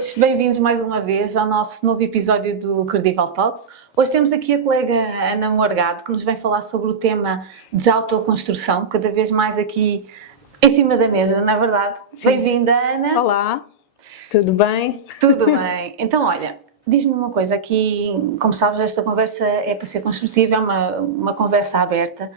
todos, bem-vindos mais uma vez ao nosso novo episódio do Credival Talks. Hoje temos aqui a colega Ana Morgado, que nos vem falar sobre o tema de autoconstrução, cada vez mais aqui em cima da mesa, não é verdade? Bem-vinda, Ana. Olá, tudo bem? Tudo bem. Então, olha, diz-me uma coisa, aqui, como sabes, esta conversa é para ser construtiva, é uma conversa aberta.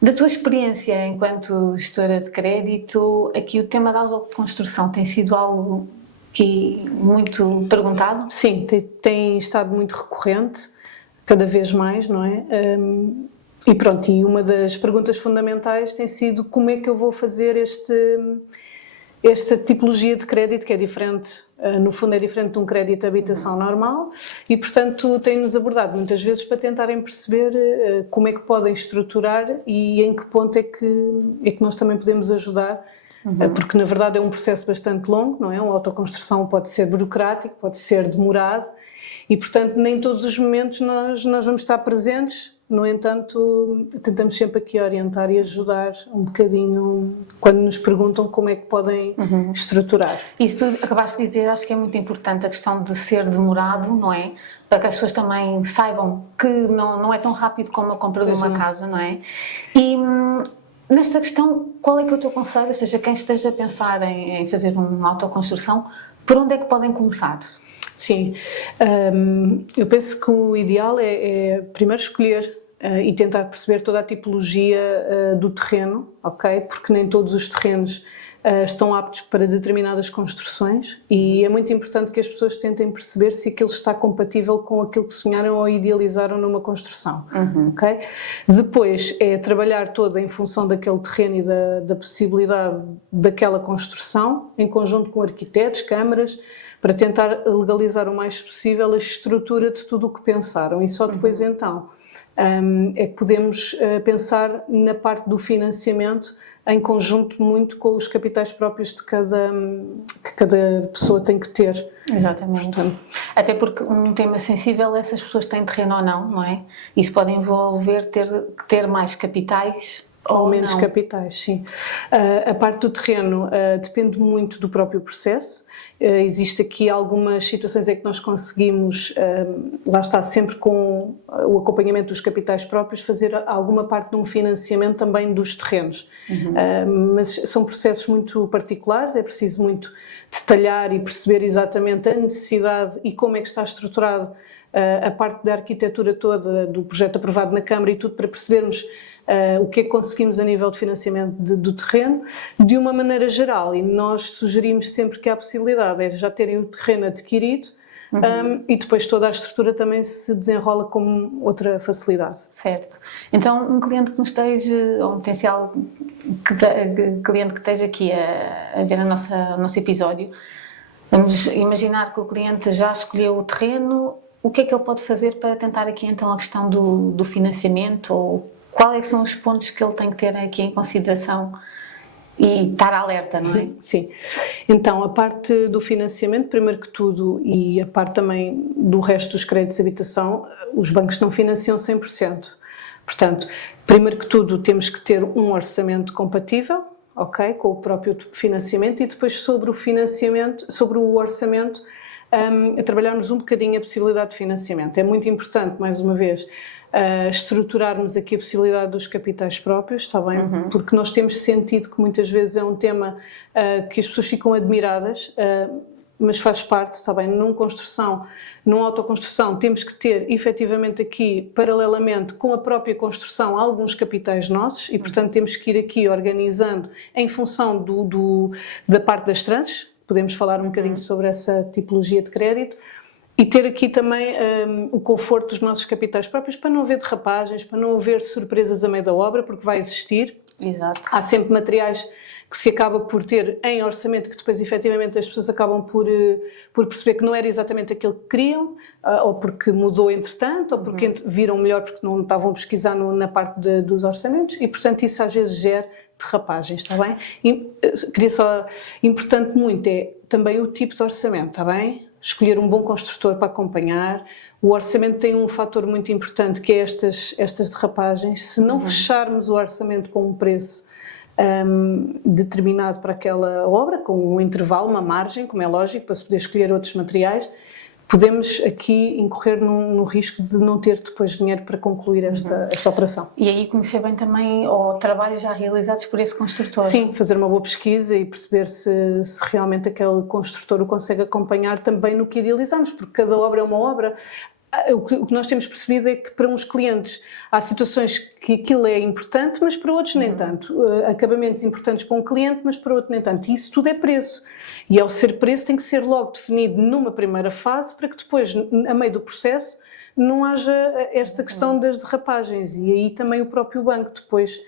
Da tua experiência enquanto gestora de crédito, aqui o tema da autoconstrução tem sido algo que muito perguntado? Sim, tem estado muito recorrente, cada vez mais, não é? E pronto, e uma das perguntas fundamentais tem sido como é que eu vou fazer esta tipologia de crédito, que é diferente, no fundo é diferente de um crédito de habitação normal, e portanto tem-nos abordado muitas vezes para tentarem perceber como é que podem estruturar e em que ponto é que nós também podemos ajudar, porque na verdade é um processo bastante longo, não é? Uma autoconstrução pode ser burocrático, pode ser demorado, e portanto nem todos os momentos nós vamos estar presentes. No entanto, tentamos sempre aqui orientar e ajudar um bocadinho quando nos perguntam como é que podem estruturar. Isso tu acabaste de dizer, acho que é muito importante a questão de ser demorado, não é? Para que as pessoas também saibam que não é tão rápido como a compra de uma casa, não é? E nesta questão, qual é que é o teu conselho? Ou seja, quem esteja a pensar em fazer uma autoconstrução, por onde é que podem começar? Sim, eu penso que o ideal é primeiro escolher e tentar perceber toda a tipologia do terreno, ok? Porque nem todos os terrenos estão aptos para determinadas construções e é muito importante que as pessoas tentem perceber se aquilo está compatível com aquilo que sonharam ou idealizaram numa construção, ok? Depois é trabalhar toda em função daquele terreno e da possibilidade daquela construção, em conjunto com arquitetos, câmaras, para tentar legalizar o mais possível a estrutura de tudo o que pensaram e só depois então é que podemos pensar na parte do financiamento em conjunto muito com os capitais próprios que cada pessoa tem que ter. Exatamente. Portanto, até porque um tema sensível, essas pessoas têm terreno ou não é? Isso pode envolver ter mais capitais ou menos capitais, sim. A parte do terreno depende muito do próprio processo. Existe aqui algumas situações em que nós conseguimos, lá está, sempre com o acompanhamento dos capitais próprios, fazer alguma parte de um financiamento também dos terrenos. Mas são processos muito particulares, é preciso muito detalhar e perceber exatamente a necessidade e como é que está estruturado a parte da arquitetura toda, do projeto aprovado na Câmara e tudo, para percebermos o que é que conseguimos a nível de financiamento do terreno, de uma maneira geral, e nós sugerimos sempre que há possibilidade, é já terem o terreno adquirido e depois toda a estrutura também se desenrola com outra facilidade. Certo. Então, um cliente que nos esteja, ou um potencial cliente que esteja aqui a ver o nosso episódio, vamos imaginar que o cliente já escolheu o terreno, o que é que ele pode fazer para tentar aqui então a questão do financiamento, ou quais são os pontos que ele tem que ter aqui em consideração e estar alerta, não é? Sim. Então, a parte do financiamento, primeiro que tudo, e a parte também do resto dos créditos de habitação, os bancos não financiam 100%. Portanto, primeiro que tudo, temos que ter um orçamento compatível, ok, com o próprio financiamento, e depois sobre o financiamento, sobre o orçamento, a trabalharmos um bocadinho a possibilidade de financiamento. É muito importante, mais uma vez, estruturarmos aqui a possibilidade dos capitais próprios, está bem? Porque nós temos sentido que muitas vezes é um tema que as pessoas ficam admiradas, mas faz parte, está bem? Numa autoconstrução, temos que ter efetivamente aqui, paralelamente com a própria construção, alguns capitais nossos e, portanto, temos que ir aqui organizando em função da parte das tranches. Podemos falar um bocadinho sobre essa tipologia de crédito e ter aqui também o conforto dos nossos capitais próprios para não haver derrapagens, para não haver surpresas a meio da obra, porque vai existir. Exato. Há sempre materiais que se acaba por ter em orçamento que depois efetivamente as pessoas acabam por perceber que não era exatamente aquilo que queriam, ou porque mudou entretanto, ou porque viram melhor porque não estavam a pesquisar na parte dos orçamentos e portanto isso às vezes gera derrapagens, está bem? E queria só, importante muito é também o tipo de orçamento, está bem? Escolher um bom construtor para acompanhar. O orçamento tem um fator muito importante que é estas derrapagens. Se não fecharmos o orçamento com um preço determinado para aquela obra, com um intervalo, uma margem, como é lógico, para se poder escolher outros materiais, podemos aqui incorrer no risco de não ter depois dinheiro para concluir esta operação. E aí conhecer bem também trabalhos já realizados por esse construtor. Sim, fazer uma boa pesquisa e perceber se realmente aquele construtor o consegue acompanhar também no que idealizamos, porque cada obra é uma obra. O que nós temos percebido é que para uns clientes há situações que aquilo é importante, mas para outros nem tanto. Acabamentos importantes para um cliente, mas para outro nem tanto. E isso tudo é preço. E ao ser preço tem que ser logo definido numa primeira fase para que depois, a meio do processo, não haja esta questão das derrapagens. E aí também o próprio banco depois,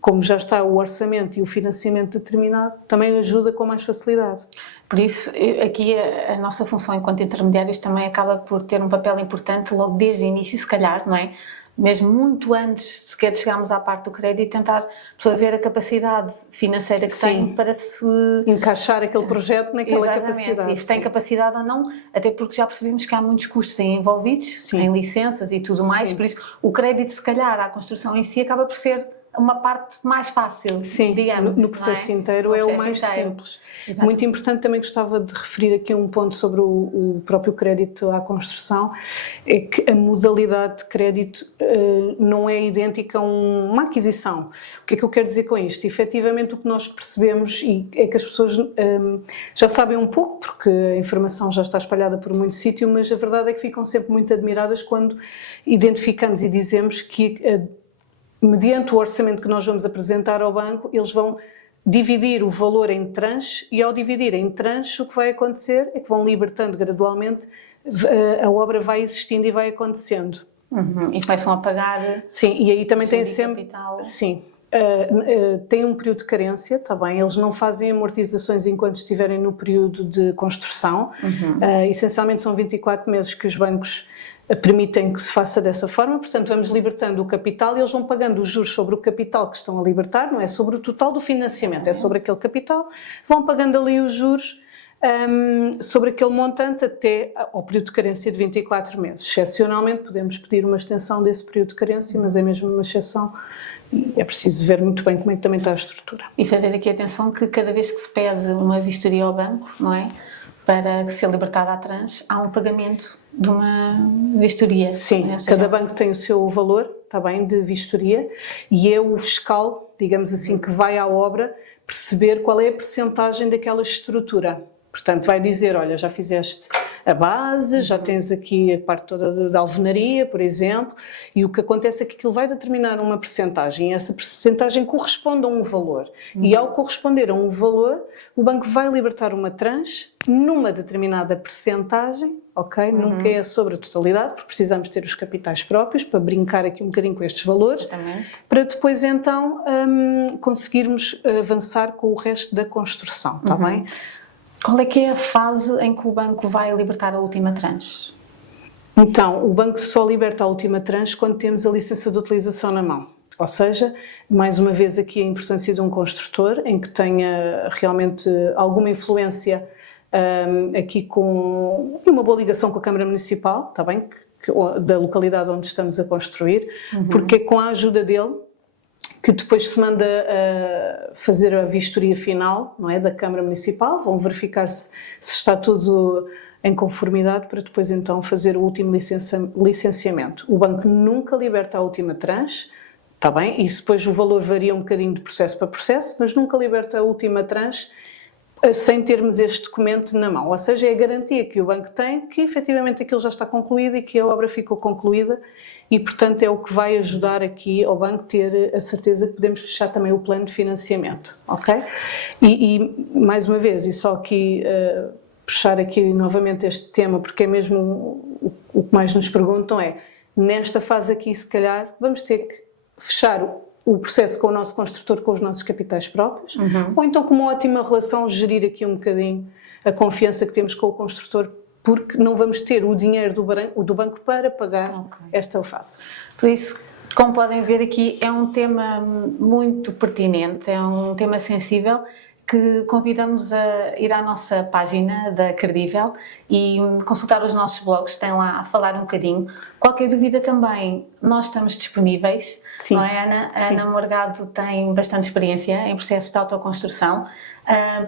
como já está o orçamento e o financiamento determinado, também ajuda com mais facilidade. Por isso, aqui a nossa função enquanto intermediários também acaba por ter um papel importante logo desde o início, se calhar, não é? Mesmo muito antes sequer de chegarmos à parte do crédito, tentar a pessoa ver a capacidade financeira que tem para se... encaixar aquele projeto naquela capacidade. E se tem capacidade ou não, até porque já percebemos que há muitos custos envolvidos, em licenças e tudo mais, por isso o crédito, se calhar, à construção em si acaba por ser uma parte mais fácil, digamos. No processo inteiro é o mais simples. Exato. Muito importante, também gostava de referir aqui um ponto sobre o próprio crédito à construção, é que a modalidade de crédito não é idêntica a uma aquisição. O que é que eu quero dizer com isto? Efetivamente o que nós percebemos é que as pessoas já sabem um pouco, porque a informação já está espalhada por muito sítio, mas a verdade é que ficam sempre muito admiradas quando identificamos e dizemos que mediante o orçamento que nós vamos apresentar ao banco, eles vão dividir o valor em tranches e ao dividir em tranches o que vai acontecer é que vão libertando gradualmente, a obra vai existindo e vai acontecendo. E começam a pagar... Sim, e aí também tem sempre... capital. Sim. Tem um período de carência, está bem, eles não fazem amortizações enquanto estiverem no período de construção. Essencialmente são 24 meses que os bancos permitem que se faça dessa forma, portanto vamos libertando o capital e eles vão pagando os juros sobre o capital que estão a libertar, não é sobre o total do financiamento, é sobre aquele capital, vão pagando ali os juros sobre aquele montante até ao período de carência de 24 meses. Excepcionalmente podemos pedir uma extensão desse período de carência, mas é mesmo uma exceção e é preciso ver muito bem como é que também está a estrutura. E fazer aqui atenção que cada vez que se pede uma vistoria ao banco, não é? Para ser libertada à tranche, há um pagamento de uma vistoria. Sim, cada banco tem o seu valor, está bem, de vistoria, e é o fiscal, digamos assim, que vai à obra perceber qual é a percentagem daquela estrutura. Portanto, vai dizer, olha, já fizeste a base, já tens aqui a parte toda da alvenaria, por exemplo, e o que acontece é que aquilo vai determinar uma percentagem, e essa percentagem corresponde a um valor. E ao corresponder a um valor, o banco vai libertar uma tranche numa determinada percentagem, ok? Nunca é sobre a totalidade, porque precisamos ter os capitais próprios para brincar aqui um bocadinho com estes valores, para depois então conseguirmos avançar com o resto da construção, está bem? Qual é que é a fase em que o banco vai libertar a última tranche? Então, o banco só liberta a última tranche quando temos a licença de utilização na mão. Ou seja, mais uma vez aqui a importância de um construtor em que tenha realmente alguma influência aqui com uma boa ligação com a Câmara Municipal, está bem? Da localidade onde estamos a construir, porque é com a ajuda dele que depois se manda a fazer a vistoria final, não é, da Câmara Municipal, vão verificar se está tudo em conformidade para depois então fazer o último licenciamento. O banco nunca liberta a última tranche, está bem? E depois o valor varia um bocadinho de processo para processo, mas nunca liberta a última tranche sem termos este documento na mão. Ou seja, é a garantia que o banco tem que efetivamente aquilo já está concluído e que a obra ficou concluída e, portanto, é o que vai ajudar aqui ao banco ter a certeza que podemos fechar também o plano de financiamento, ok? E mais uma vez, e só aqui puxar aqui novamente este tema, porque é mesmo o que mais nos perguntam é, nesta fase aqui, se calhar, vamos ter que fechar o processo com o nosso construtor, com os nossos capitais próprios, ou então com uma ótima relação, gerir aqui um bocadinho a confiança que temos com o construtor, porque não vamos ter o dinheiro do banco para pagar esta fase. Por isso, como podem ver aqui, é um tema muito pertinente, é um tema sensível, que convidamos a ir à nossa página da Credível e consultar os nossos blogs, tem lá a falar um bocadinho. Qualquer dúvida também, nós estamos disponíveis, Sim. não é, Ana? A Sim. Ana Morgado tem bastante experiência em processos de autoconstrução,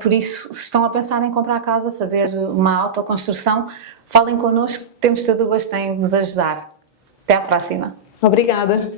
por isso, se estão a pensar em comprar casa, fazer uma autoconstrução, falem connosco, temos todo o gosto em vos ajudar. Até à próxima. Obrigada.